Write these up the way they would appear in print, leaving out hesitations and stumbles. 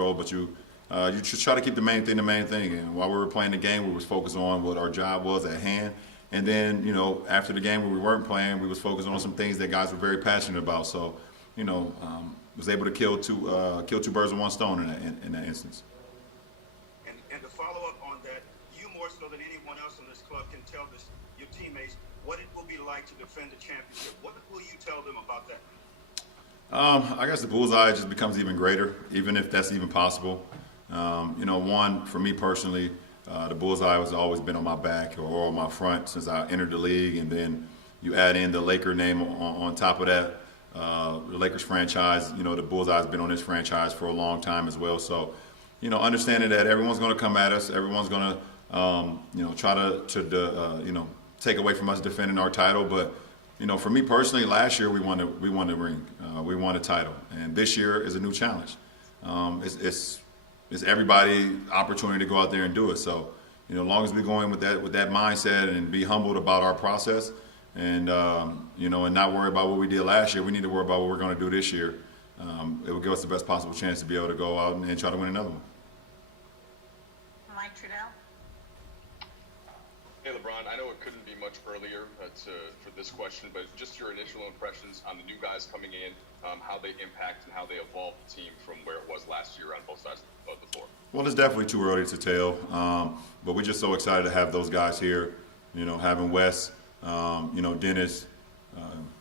but you just try to keep the main thing the main thing. And while we were playing the game, we was focused on what our job was at hand. And then, after the game when we weren't playing, we was focused on some things that guys were very passionate about. So, was able to kill two birds with one stone in that instance. And to follow up on that, you more so than anyone else in this club can tell your teammates what it will be like to defend the championship. What will you tell them about that? I guess the bullseye just becomes even greater, even if that's even possible. One, for me personally, the bullseye has always been on my back or on my front since I entered the league, and then you add in the Laker name on top of that, the Lakers franchise. The bullseye has been on this franchise for a long time as well. So, understanding that everyone's going to come at us, everyone's going to, try to take away from us defending our title. But, for me personally, last year we won the ring, we won a title, and this year is a new challenge. It's everybody's opportunity to go out there and do it. So, as long as we go in with that mindset and be humbled about our process, and and not worry about what we did last year, we need to worry about what we're going to do this year. It will give us the best possible chance to be able to go out and try to win another one. Mike Trudell. Hey, LeBron, I know it couldn't be much earlier for this question, but just your initial impressions on the new guys coming in, how they impact and how they evolve the team from where it was last year on both sides of the floor. Well, it's definitely too early to tell, but we're just so excited to have those guys here. Having Wes, Dennis,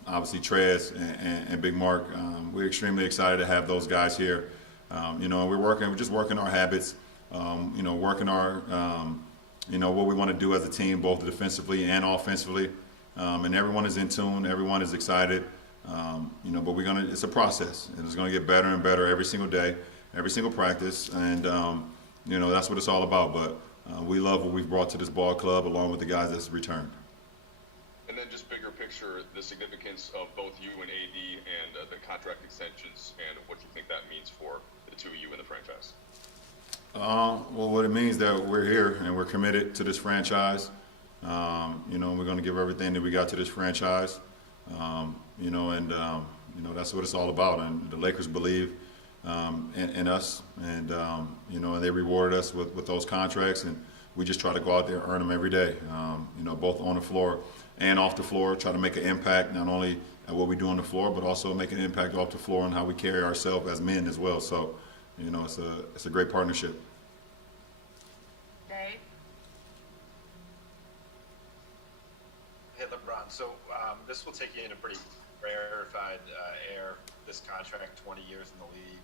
obviously Trez and Big Mark. We're extremely excited to have those guys here. We're just working our habits, working our, what we want to do as a team, both defensively and offensively. And everyone is in tune, everyone is excited. But it's a process, and it's going to get better and better every single day, every single practice, and that's what it's all about. But we love what we've brought to this ball club, along with the guys that's returned. And then just bigger picture, the significance of both you and AD and the contract extensions, and what you think that means for the two of you in the franchise. Well, what it means that we're here and we're committed to this franchise. We're going to give everything that we got to this franchise. That's what it's all about. And the Lakers believe in us, and and they rewarded us with those contracts, and we just try to go out there and earn them every day. Both on the floor and off the floor, try to make an impact not only at what we do on the floor, but also make an impact off the floor and how we carry ourselves as men as well. So, it's a great partnership. Dave. Hey, LeBron. So this will take you in a pretty rarefied air, this contract, 20 years in the league.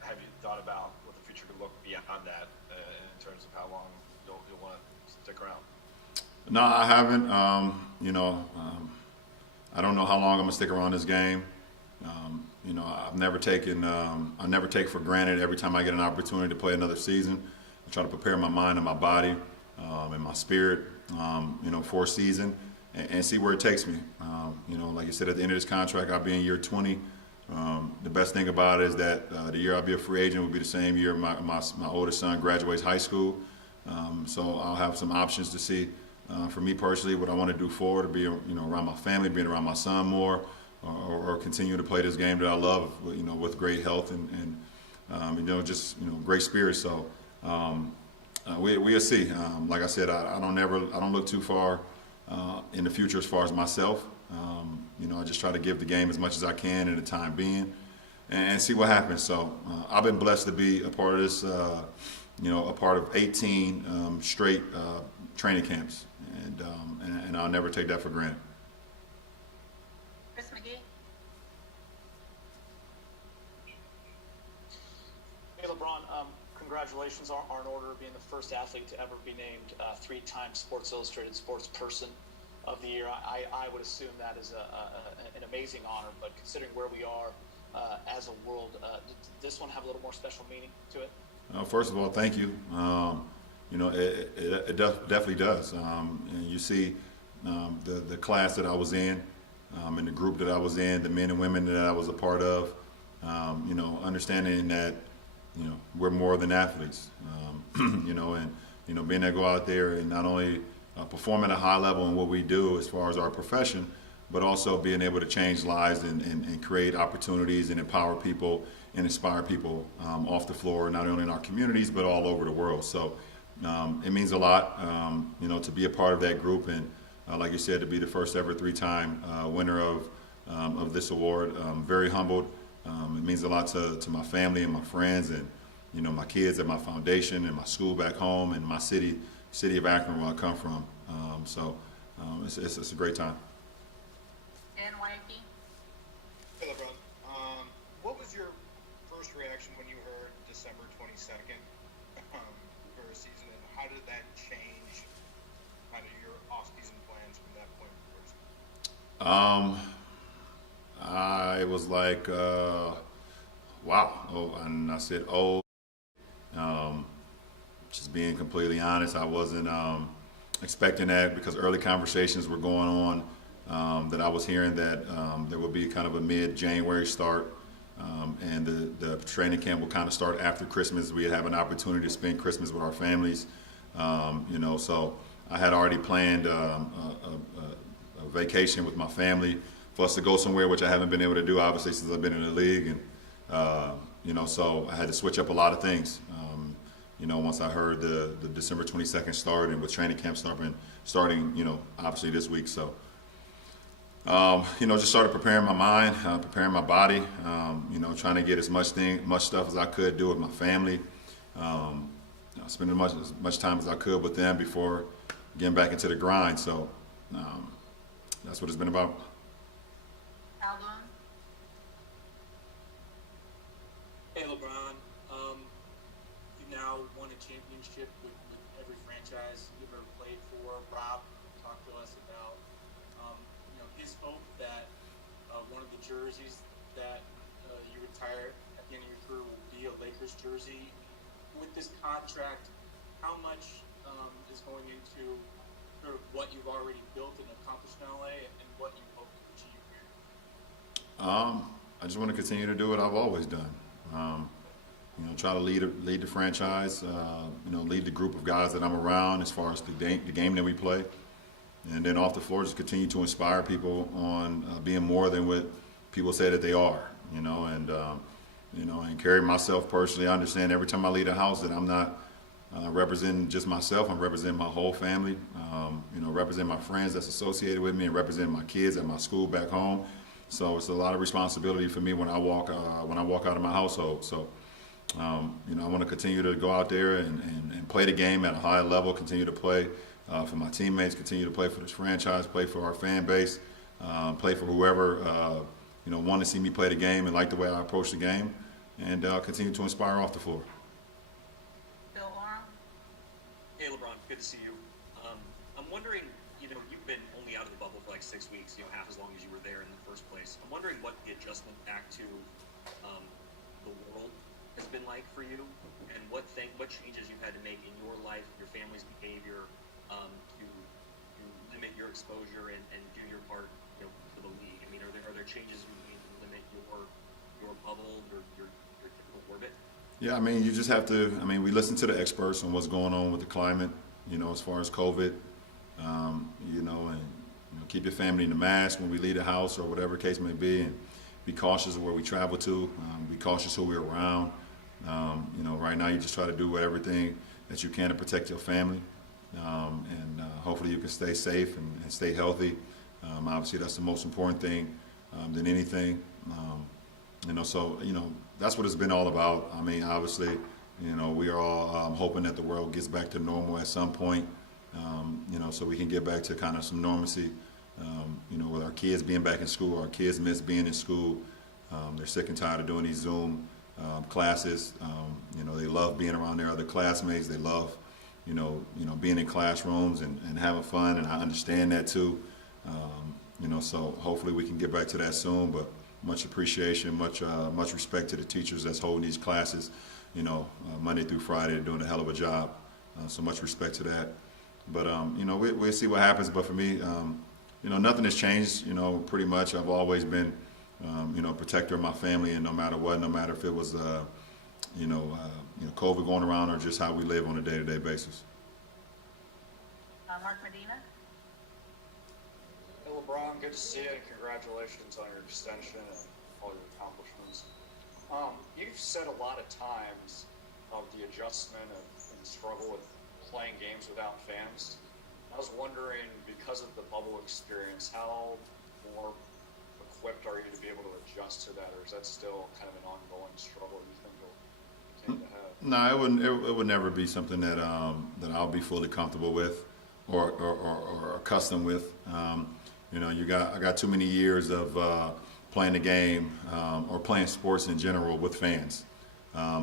Have you thought about what the future could look beyond that in terms of how long you'll want to stick around? No, I haven't. I don't know how long I'm gonna stick around this game. I never take for granted every time I get an opportunity to play another season. I try to prepare my mind and my body and my spirit, for a season and see where it takes me. Like you said, at the end of this contract, I'll be in year 20. The best thing about it is that the year I'll be a free agent will be the same year my oldest son graduates high school. So I'll have some options to see, for me personally, what I want to do forward, to be around my family, being around my son more, or continue to play this game that I love, with great health and great spirit. So we'll see. Like I said, I don't look too far in the future as far as myself. I just try to give the game as much as I can in the time being, and see what happens. So I've been blessed to be a part of this, a part of 18 straight training camps, and I'll never take that for granted. Chris McGee. Hey, LeBron. Congratulations are in order of being the first athlete to ever be named 3-time Sports Illustrated Sports Person of the Year. I would assume that is an amazing honor, but considering where we are as a world, did this one have a little more special meaning to it? First of all, thank you. It definitely does. And you see the class that I was in, and the group that I was in, the men and women that I was a part of, understanding that, we're more than athletes, and being able to go out there and not only perform at a high level in what we do as far as our profession, but also being able to change lives and create opportunities and empower people and inspire people off the floor, not only in our communities, but all over the world. So it means a lot, to be a part of that group and, like you said, to be the first ever 3-time winner of this award. Very humbled. It means a lot to my family and my friends and, my kids at my foundation and my school back home and my city of Akron, where I come from. It's a great time. NYP. Hey, LeBron. What was your first reaction when you heard December 22nd for a season, and how did that change kind of your off-season plans from that point forward? I was like, wow. Oh, and I said, oh. Just being completely honest, I wasn't expecting that because early conversations were going on that I was hearing that there would be kind of a mid-January start, and the training camp will kind of start after Christmas. We'd have an opportunity to spend Christmas with our families, so I had already planned a vacation with my family for us to go somewhere, which I haven't been able to do, obviously, since I've been in the league. And, so I had to switch up a lot of things. Once I heard the December 22nd start and with training camp starting, obviously this week. So, just started preparing my mind, preparing my body, trying to get as much stuff as I could do with my family, spending as much time as I could with them before getting back into the grind. So, that's what it's been about. Album. Hey, LeBron. You now won a championship with every franchise you've ever played for. Rob talked to us about, his hope that one of the jerseys that you retire at the end of your career will be a Lakers jersey. With this contract, how much is going into sort of what you've already built and accomplished in LA and what you hope to achieve here? I just want to continue to do what I've always done. Try to lead the franchise, lead the group of guys that I'm around as far as the game that we play. And then off the floor, just continue to inspire people on being more than what people say that they are, and carry myself personally. I understand every time I leave a house that I'm not representing just myself. I'm representing my whole family, representing my friends that's associated with me and representing my kids at my school back home. So it's a lot of responsibility for me when I walk out of my household. So, I want to continue to go out there and play the game at a high level, continue to play for my teammates, continue to play for this franchise, play for our fan base, play for whoever, want to see me play the game and like the way I approach the game, and continue to inspire off the floor. Bill Oram. Hey, LeBron, good to see you. I'm wondering, you've been only out of the bubble for like 6 weeks, half as long as you were there in the first place. I'm wondering what the adjustment back to the world has been like for you, and what changes you've had to make in your life, your family's behavior, to limit your exposure and do your part, for the league. I mean, are there changes you made to limit your bubble, your typical orbit? Yeah, I mean, you just have to. I mean, we listen to the experts on what's going on with the climate, as far as COVID, and keep your family in the mask when we leave the house or whatever the case may be, and be cautious of where we travel to, be cautious who we're around. Right now you just try to do everything that you can to protect your family, and hopefully you can stay safe and stay healthy. Obviously that's the most important thing than anything. So that's what it's been all about. I mean, obviously, we are all hoping that the world gets back to normal at some point, so we can get back to kind of some normalcy. With our kids being back in school, our kids miss being in school. They're sick and tired of doing these Zoom classes. They love being around their other classmates. They love, being in classrooms and having fun, and I understand that too. So hopefully we can get back to that soon, but much appreciation, much respect to the teachers that's holding these classes, Monday through Friday. They're doing a hell of a job. So much respect to that. But, we'll see what happens. But for me, nothing has changed, pretty much. I've always been, protector of my family, and no matter what, no matter if it was, COVID going around or just how we live on a day-to-day basis. Mark Medina. LeBron, good to see you, and congratulations on your extension and all your accomplishments. You've said a lot of times of the adjustment and struggle with playing games without fans. I was wondering, because of the bubble experience, how more equipped are you to be able to adjust to that, or is that still kind of an ongoing struggle you think you'll continue to have? No, it wouldn't. It would never be something that that I'll be fully comfortable with or accustomed with. I got too many years of playing the game or playing sports in general with fans.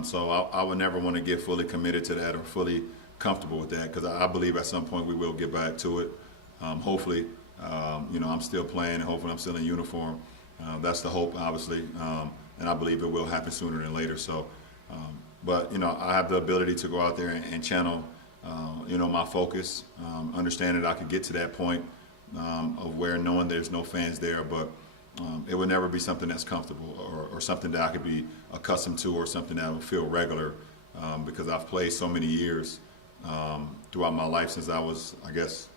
So I would never want to get fully committed to that or fully comfortable with that, because I believe at some point we will get back to it. Hopefully, I'm still playing, and hopefully I'm still in uniform. That's the hope, obviously, and I believe it will happen sooner than later. So, but I have the ability to go out there and channel, my focus, understand that I could get to that point of where knowing there's no fans there, but it would never be something that's comfortable or something that I could be accustomed to or something that would feel regular, because I've played so many years throughout my life since I was, I guess,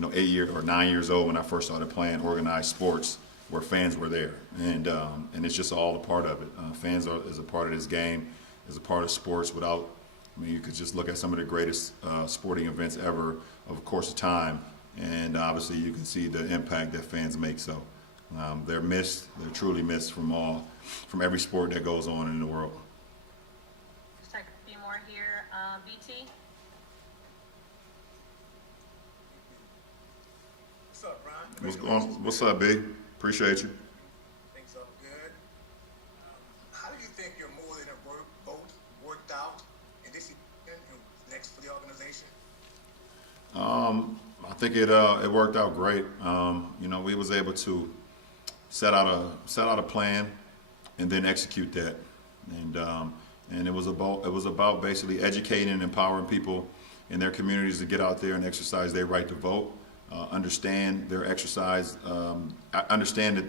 8 years or 9 years old when I first started playing organized sports where fans were there, and it's just all a part of it. Fans is a part of this game, is a part of sports. You could just look at some of the greatest sporting events ever of a course of time, and obviously you can see the impact that fans make. So they're missed. They're truly missed from every sport that goes on in the world. Let's take a few more here. BT. What's up, Ron? What's up, B? Appreciate you. Things are good. How do you think your more than a vote worked out in this event and next for the organization? I think it worked out great. We was able to set out a plan and then execute that, and it was about basically educating and empowering people in their communities to get out there and exercise their right to vote, understand their exercise, understand that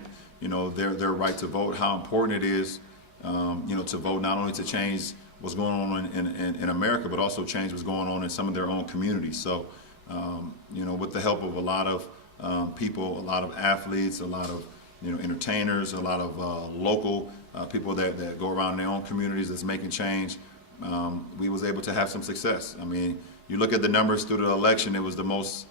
their right to vote, how important it is, to vote, not only to change what's going on in America, but also change what's going on in some of their own communities. So, with the help of a lot of people, a lot of athletes, a lot of entertainers, a lot of local people that go around in their own communities that's making change, we was able to have some success. I mean, you look at the numbers through the election; it was the most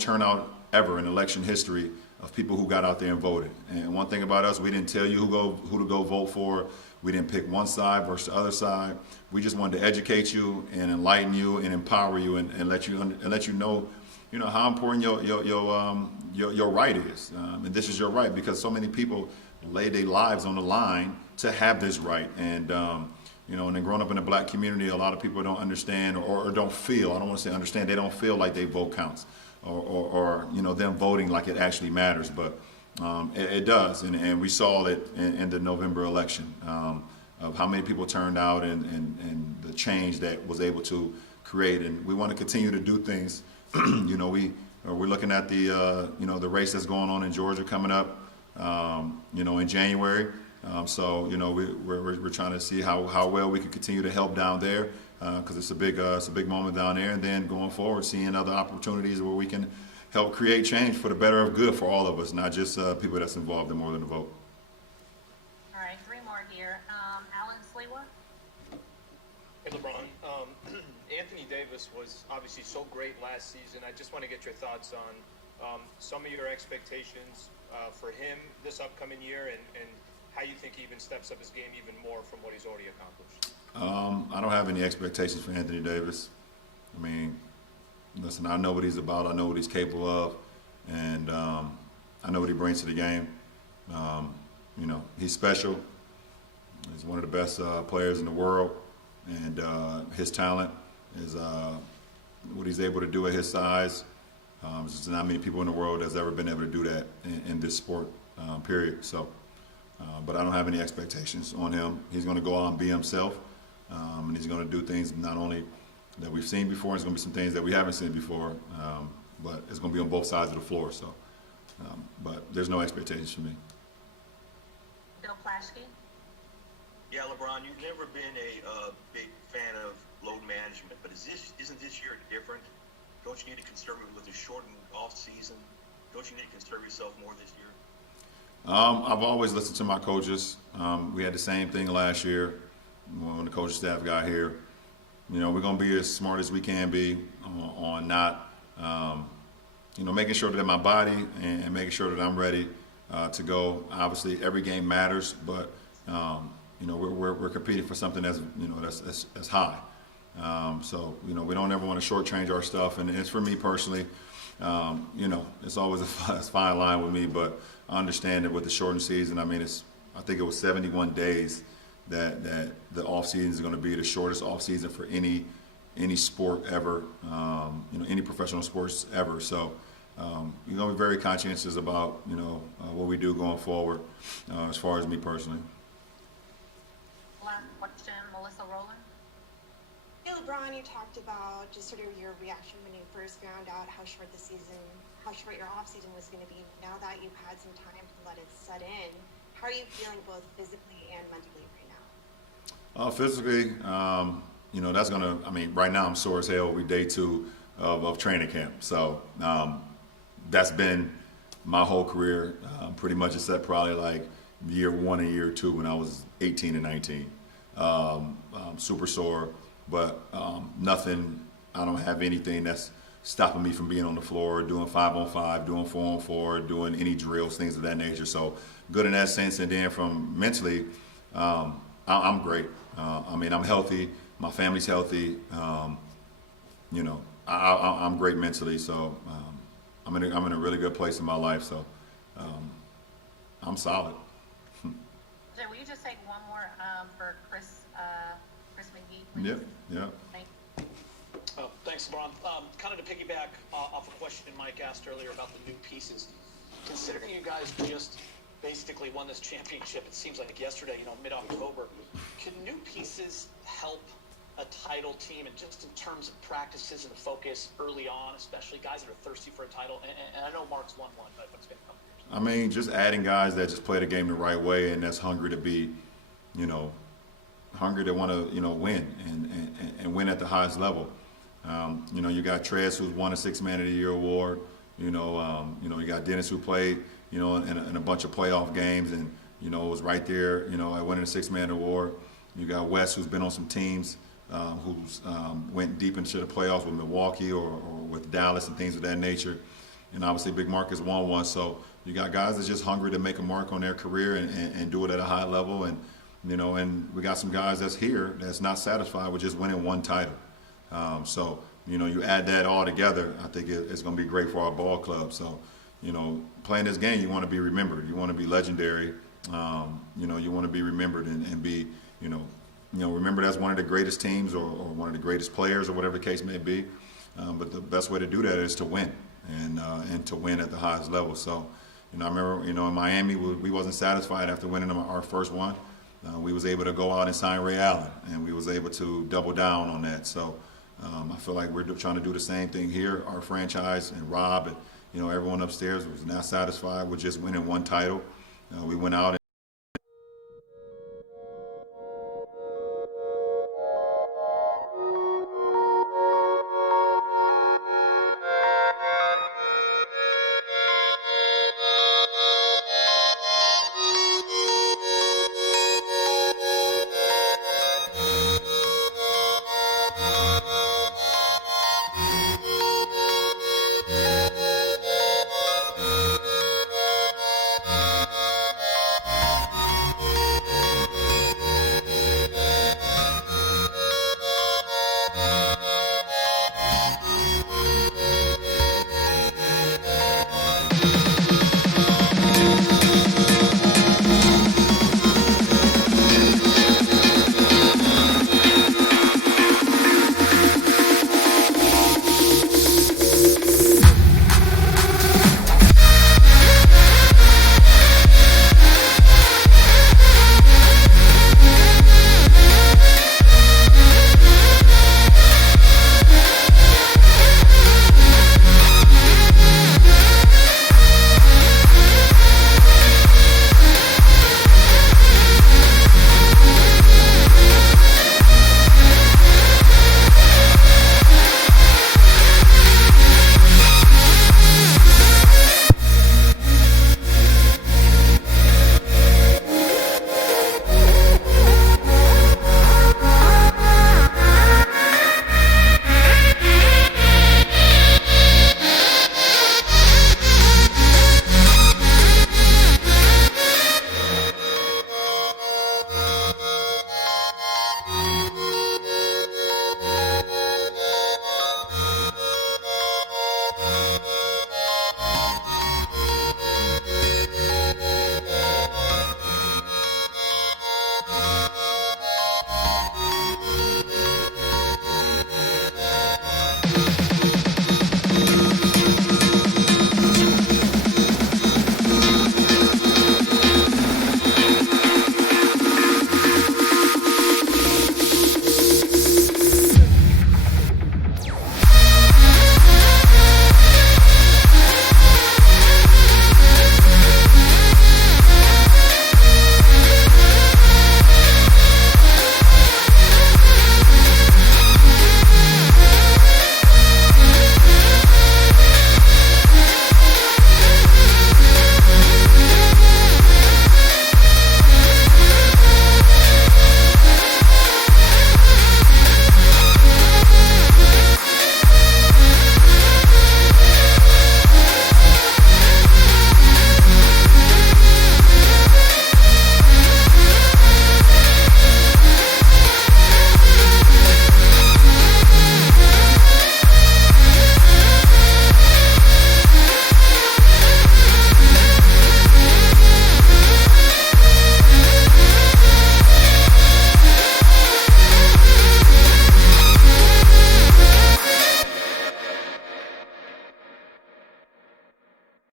turnout ever in election history of people who got out there and voted. And one thing about us, we didn't tell you who to go vote for. We didn't pick one side versus the other side. We just wanted to educate you and enlighten you and empower you and let you know how important your right is. And this is your right, because so many people lay their lives on the line to have this right. And and then growing up in the black community, a lot of people don't understand or don't feel. I don't want to say understand. They don't feel like their vote counts, or them voting like it actually matters. But it does, and we saw it in the November election, of how many people turned out and the change that was able to create. And we want to continue to do things. We're looking at the race that's going on in Georgia coming up, in January. We're trying to see how well we can continue to help down there, because it's a big moment down there. And then going forward, seeing other opportunities where we can help create change for the better of good for all of us, not just people that's involved in more than a vote. All right, three more here. Alan Slewa. Hey, LeBron. Anthony Davis was obviously so great last season. I just want to get your thoughts on some of your expectations for him this upcoming year, and how you think he even steps up his game even more from what he's already accomplished. I don't have any expectations for Anthony Davis. I mean, listen, I know what he's about. I know what he's capable of, and I know what he brings to the game. He's special. He's one of the best players in the world, and his talent is what he's able to do at his size. There's just not many people in the world that's ever been able to do that in this sport, period. So, but I don't have any expectations on him. He's going to go out and be himself, and he's going to do things not only that we've seen before, it's going to be some things that we haven't seen before, but it's going to be on both sides of the floor. So, but there's no expectations for me. Bill Plaschke. Yeah, LeBron, you've never been a big fan of load management, but isn't this year different? Don't you need to conserve it with a shortened off season? don't you need to conserve yourself more this year? I've always listened to my coaches. We had the same thing last year when the coaching staff got here. You know, we're going to be as smart as we can be on not, making sure that my body and making sure that I'm ready to go. Obviously, every game matters, but we're competing for something that's high. So we don't ever want to shortchange our stuff, and it's for me personally. It's always a fine line with me, but I understand that with the shortened season. I mean, I think it was 71 days that the off season is going to be the shortest off season for any sport ever, any professional sports ever. So you're going to be very conscientious about what we do going forward, as far as me personally. Last question, Melissa Rowland. Hey, LeBron, you talked about just sort of your reaction when you first found out how short your off season was going to be. Now that you've had some time to let it set in, how are you feeling both physically and mentally right now? Physically, that's gonna. I mean, right now I'm sore as hell. We day 2 of training camp, so that's been my whole career, pretty much except probably like year 1 and year 2 when I was 18 and 19. Super sore, but nothing. I don't have anything that's stopping me from being on the floor, doing 5-on-5, doing 4-on-4, doing any drills, things of that nature. So good in that sense. And then from mentally, I'm great. I'm healthy. My family's healthy. I'm great mentally. So I'm in a really good place in my life. So I'm solid. Jay, will you just take one more for Chris McGee, please? Yep. Thank you. Thanks, LeBron. Kind of to piggyback off a question Mike asked earlier about the new pieces. Considering you guys just basically won this championship, it seems like yesterday, mid-October, can new pieces help a title team, and just in terms of practices and the focus early on, especially guys that are thirsty for a title? And I know Mark's won one, but it's been a couple years. I mean, just adding guys that just play the game the right way and that's hungry to be, hungry to want to, win and win at the highest level. You got Trez, who's won a 6 Man of the Year award. You got Dennis, who played, in a bunch of playoff games and, was right there, at winning a 6 Man award. You got Wes, who's been on some teams, who's went deep into the playoffs with Milwaukee or with Dallas and things of that nature. And obviously Big Mark has won one. So you got guys that's just hungry to make a mark on their career and do it at a high level. And, and we got some guys that's here that's not satisfied with just winning one title. So you add that all together, I think it's going to be great for our ball club. So, playing this game, you want to be remembered. You want to be legendary. You want to be remembered and be, remembered as one of the greatest teams or one of the greatest players or whatever the case may be. But the best way to do that is to win and to win at the highest level. So, I remember, in Miami, we wasn't satisfied after winning our first one. We was able to go out and sign Ray Allen, and we was able to double down on that. So I feel like we're trying to do the same thing here. Our franchise and Rob and everyone upstairs was not satisfied with just winning one title. We went out